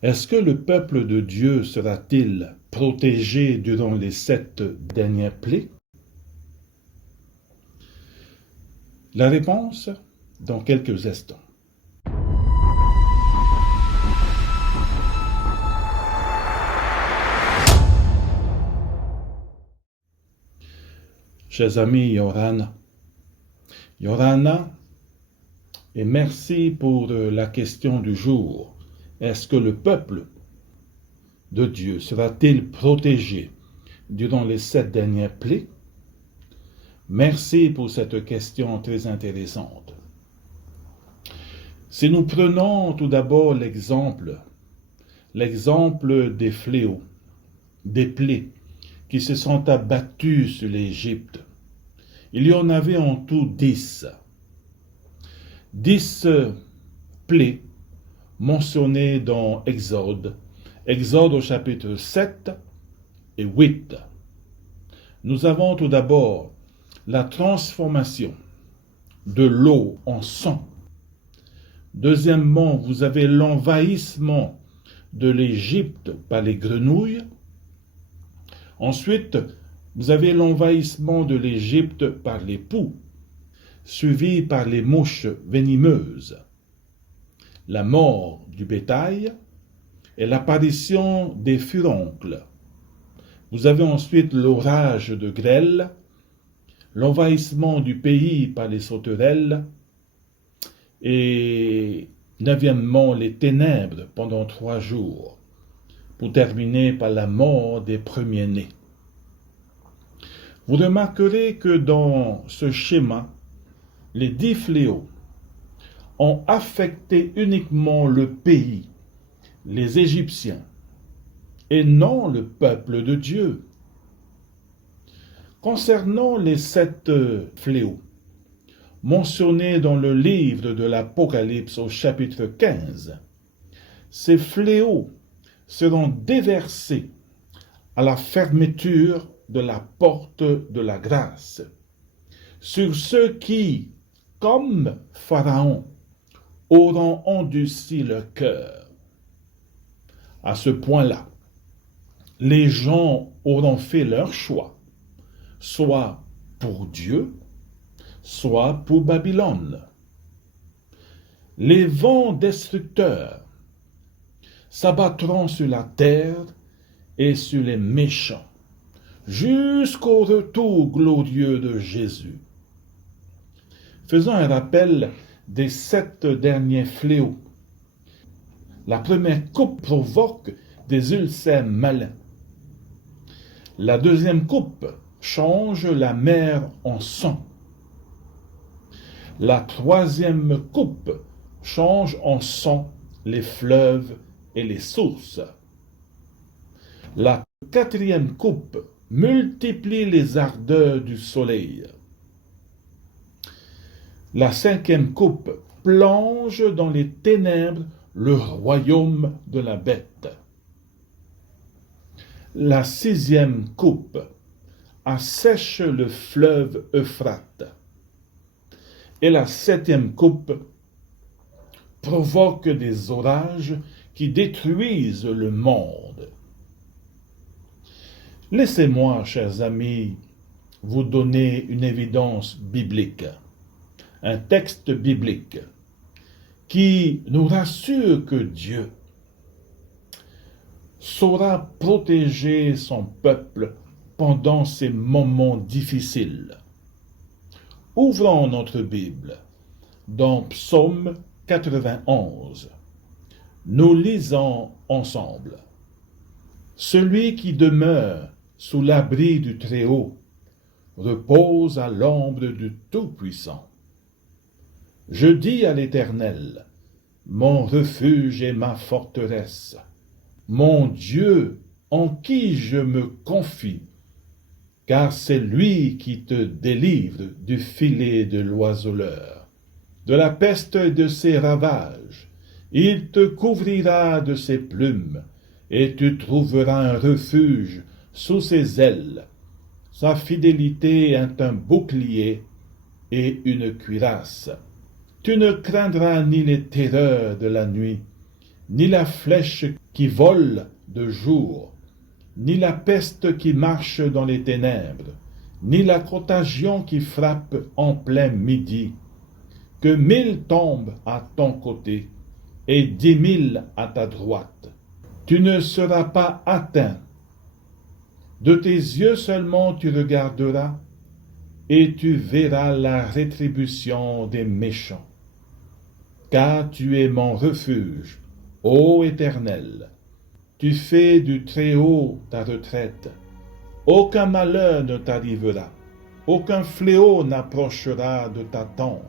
Est-ce que le peuple de Dieu sera-t-il protégé durant les 7 dernières plaies? La réponse dans quelques instants. Chers amis, Yorana, et merci pour la question du jour. Est-ce que le peuple de Dieu sera-t-il protégé durant les 7 dernières plaies? Merci pour cette question très intéressante. Si nous prenons tout d'abord l'exemple des fléaux, des plaies qui se sont abattues sur l'Égypte, il y en avait en tout 10. 10 plaies mentionnées dans Exode au chapitre 7 et 8. Nous avons tout d'abord la transformation de l'eau en sang. Deuxièmement, vous avez l'envahissement de l'Égypte par les grenouilles. Ensuite, vous avez l'envahissement de l'Égypte par les poux, suivi par les mouches venimeuses, la mort du bétail et l'apparition des furoncles. Vous avez ensuite l'orage de grêle, l'envahissement du pays par les sauterelles et, neuvièmement, les ténèbres pendant 3 jours, pour terminer par la mort des premiers-nés. Vous remarquerez que dans ce schéma, les 10 fléaux ont affecté uniquement le pays, les Égyptiens, et non le peuple de Dieu. Concernant les 7 fléaux, mentionnés dans le livre de l'Apocalypse au chapitre 15, ces fléaux seront déversés à la fermeture de la porte de la grâce, sur ceux qui, comme Pharaon, auront endurci leur cœur. À ce point-là, les gens auront fait leur choix, soit pour Dieu, soit pour Babylone. Les vents destructeurs s'abattront sur la terre et sur les méchants, jusqu'au retour glorieux de Jésus. Faisons un rappel des 7 derniers fléaux. La première coupe provoque des ulcères malins. La deuxième coupe change la mer en sang. La troisième coupe change en sang les fleuves et les sources. La quatrième coupe multiplie les ardeurs du soleil. La cinquième coupe plonge dans les ténèbres le royaume de la bête. La sixième coupe assèche le fleuve Euphrate. Et la septième coupe provoque des orages qui détruisent le monde. Laissez-moi, chers amis, vous donner une évidence biblique, un texte biblique qui nous rassure que Dieu saura protéger son peuple pendant ces moments difficiles. Ouvrons notre Bible dans Psaume 91. Nous lisons ensemble. Celui qui demeure sous l'abri du Très-Haut repose à l'ombre du Tout-Puissant. Je dis à l'Éternel, mon refuge et ma forteresse, mon Dieu en qui je me confie, car c'est lui qui te délivre du filet de l'oiseleur, de la peste et de ses ravages. Il te couvrira de ses plumes, et tu trouveras un refuge sous ses ailes. Sa fidélité est un bouclier et une cuirasse. Tu ne craindras ni les terreurs de la nuit, ni la flèche qui vole de jour, ni la peste qui marche dans les ténèbres, ni la contagion qui frappe en plein midi. Que 1000 tombent à ton côté et 10 000 à ta droite. Tu ne seras pas atteint. De tes yeux seulement tu regarderas et tu verras la rétribution des méchants. Car tu es mon refuge, ô Éternel. Tu fais du Très-Haut ta retraite. Aucun malheur ne t'arrivera, aucun fléau n'approchera de ta tente,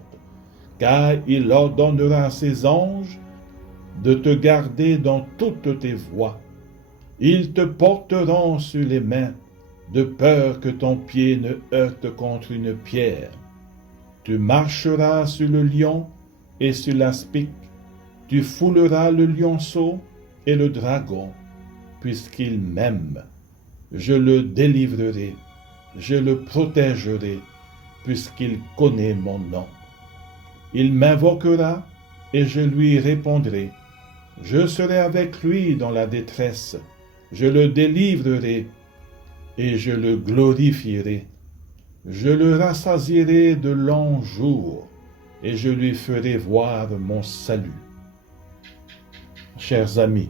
car il ordonnera à ses anges de te garder dans toutes tes voies. Ils te porteront sur les mains, de peur que ton pied ne heurte contre une pierre. Tu marcheras sur le lion et sur l'aspic, tu fouleras le lionceau et le dragon, puisqu'il m'aime. Je le délivrerai, je le protégerai, puisqu'il connaît mon nom. Il m'invoquera et je lui répondrai. Je serai avec lui dans la détresse, je le délivrerai et je le glorifierai. Je le rassasierai de longs jours et je lui ferai voir mon salut. Chers amis,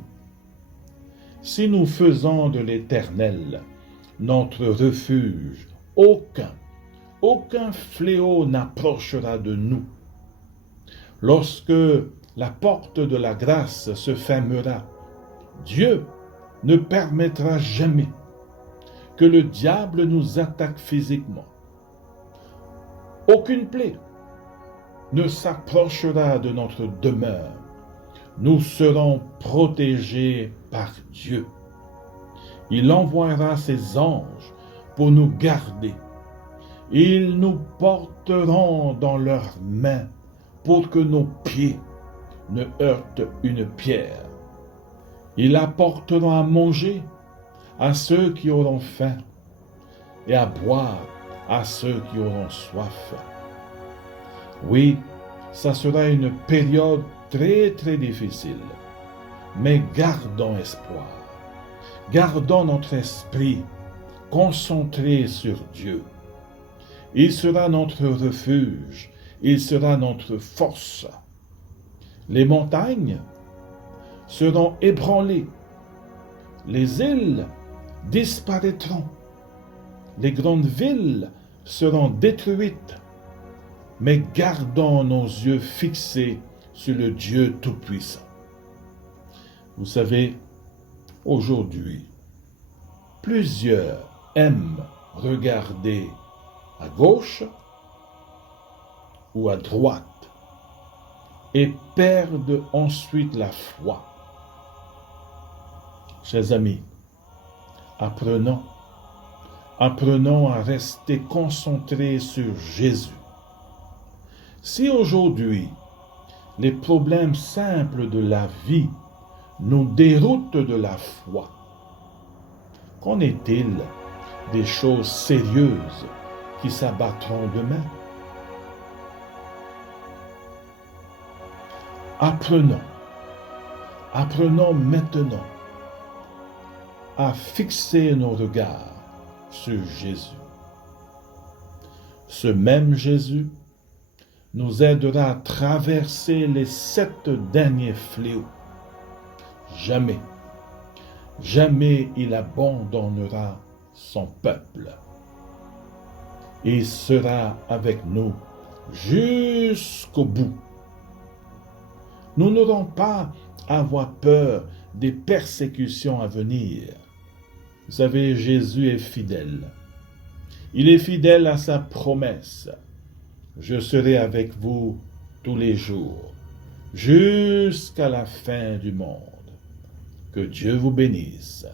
si nous faisons de l'Éternel notre refuge, aucun fléau n'approchera de nous. Lorsque la porte de la grâce se fermera, Dieu ne permettra jamais que le diable nous attaque physiquement. Aucune plaie ne s'approchera de notre demeure. Nous serons protégés par Dieu. Il envoiera ses anges pour nous garder. Ils nous porteront dans leurs mains pour que nos pieds ne heurtent une pierre. Ils apporteront à manger à ceux qui auront faim et à boire à ceux qui auront soif. Oui, ça sera une période très difficile, mais gardons espoir. Gardons notre esprit concentré sur Dieu. Il sera notre refuge, il sera notre force. Les montagnes seront ébranlées, les îles disparaîtront, les grandes villes seront détruites, mais gardons nos yeux fixés sur le Dieu Tout-Puissant. Vous savez, aujourd'hui, plusieurs aiment regarder à gauche ou à droite et perdent ensuite la foi. Chers amis, apprenons à rester concentrés sur Jésus. Si aujourd'hui, les problèmes simples de la vie nous déroutent de la foi, qu'en est-il des choses sérieuses qui s'abattront demain? Apprenons maintenant à fixer nos regards sur Jésus. Ce même Jésus nous aidera à traverser les 7 derniers fléaux. Jamais il abandonnera son peuple. Il sera avec nous jusqu'au bout. Nous n'aurons pas à avoir peur des persécutions à venir. Vous savez, Jésus est fidèle. Il est fidèle à sa promesse. Je serai avec vous tous les jours, jusqu'à la fin du monde. Que Dieu vous bénisse.